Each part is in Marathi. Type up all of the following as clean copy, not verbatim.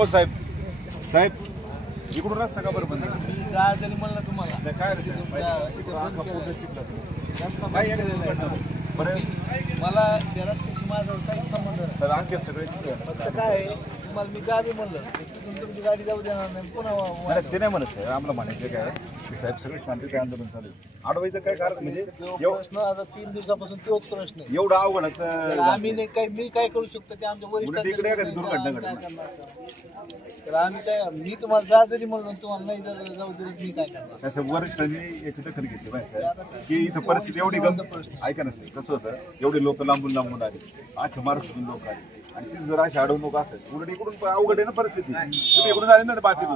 हो साहेब, साहेब इकडून रस्ता का बरं बंद जायचं म्हणलं तुम्हाला काय मला त्या रस्त्याशी माझ्यावर काही संबंध नाही. सर आणखी सगळे फक्त काय आहे, तुम्हाला मी गाडी म्हणलं तिथून तुमची गाडी जाऊ देणार नाही. पुन्हा ते नाही म्हणत साहेब, आम्हाला म्हणायचं काय की साहेब सगळे शांतते आंदोलन चालू आहे. अडवायचं काय कारण म्हणजे प्रश्न आता 3 दिवसापासून तोच प्रश्न आहे. एवढं अवघड आहे तर आम्ही नाही काय, मी काय करू शकतो ते आमच्या तिकडे एखादी दुर्घटना वरिष्ठांना. तर आम्ही काय, मी तुम्हाला जा जरी म्हणलो तुम्हाला नाही जर जाऊ तरी मी काय करणार. असं वरिष्ठांनी याची दखल घेतली पाहिजे साहेब की इथं परिस्थिती एवढी ऐका ना साहेब, कसं होतं एवढे लोक लांबून लांबून आले, अख्ख्या महाराष्ट्रातून लोक आले आणि ती जर अशी अडवणूक असेल उलट इकडून अवघड आहे ना परिस्थिती. तुम्ही इकडून आले ना बातमी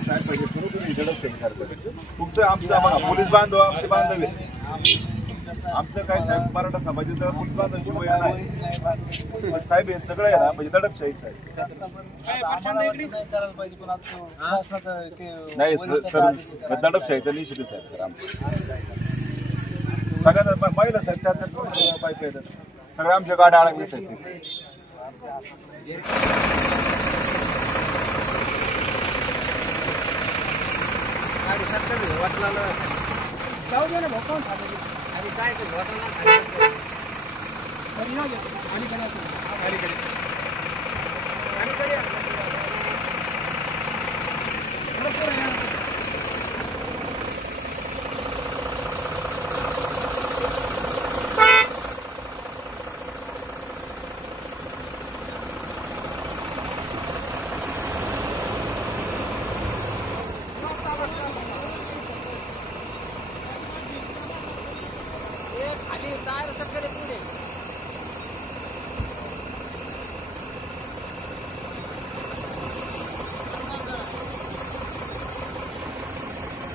साहेब पाहिजे तुम्ही तुमचं आमचं बघा पोलीस बांधव आमचे बांधव आमचं काय साहेब मराठा समाजाचं पोलीस बांधवांची वय नाही साहेब हे सगळं आहे ना म्हणजे दडपशाही साहेब करायला पाहिजे पण आता नाही सर दडपशाहीचा निषेध आहे साहेब सगळ्यांना महिला साहेब 4-4 बायका येतात सगळ्या आमच्या गाड्या अडकल्या साहेब जाऊ दे ना भोकावून आणि काय ते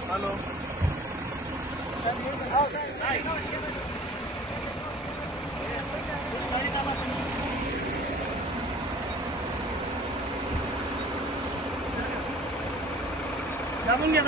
हॅलो जाऊन घ्या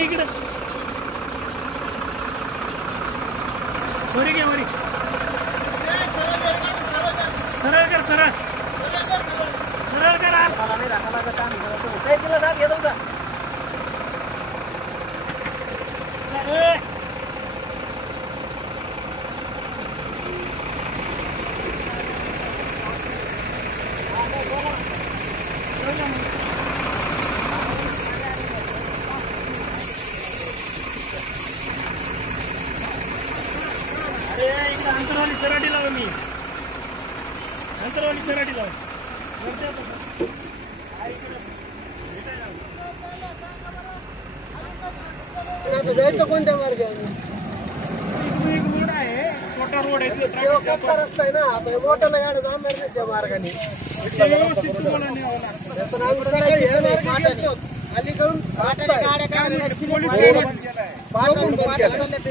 इकडे वरी घे वरी सरळ कर सरळ करा अंतरवाली सराठी लाव मी अंतरवाली सराठी लाव जायचं कोणत्या मार्गाने रोड आहे छोटा रोड आहे कच्चा रस्ता आहे ना आता मोठ्याला गाड्या जाणार नाही त्या मार्गाने अलीकडून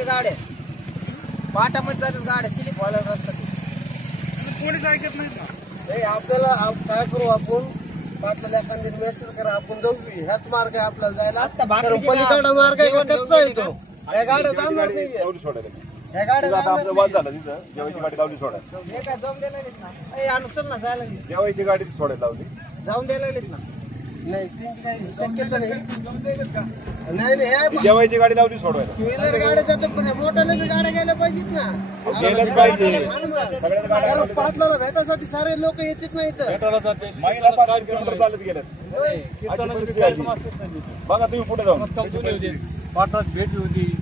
गाड्या पाटामध्ये चालत गाड्या स्लिप व्हायला रस्ता पोलीस ऐकत नाही आपल्याला काय करू आपण पाटला एखाद्या मेसेज करा आपण जाऊ ह्याच मार्ग आहे आपल्याला जायला पलीकडा मार्ग आहे कच्चा आहे तो या गाड्या जाणार नाही ह्या गाड्या आपलं वाद झाला तिथं जेवायची गाडी लावली सोडायला हे काय जाऊन द्यायला लागलीत ना अनुचल ना जायला जेवायची गाडी सोडायला लावली जाऊन द्यायला लागलीत ना नाही त्यांची काही शक्यता नाही जेवायची गाडी लावली सोडवायला टू व्हीलर गाड्या जातात पण मोठ्याला बी गाड्या गेल्या पाहिजेत ना गेलंच पाहिजे सगळ्याच गाड्या पाटला भेटासाठी सारे लोक येतात ना इथं महिला 5 किलोमीटर चालत गेल्यात बघा तुम्ही पुढे जाऊन पाटात भेट होती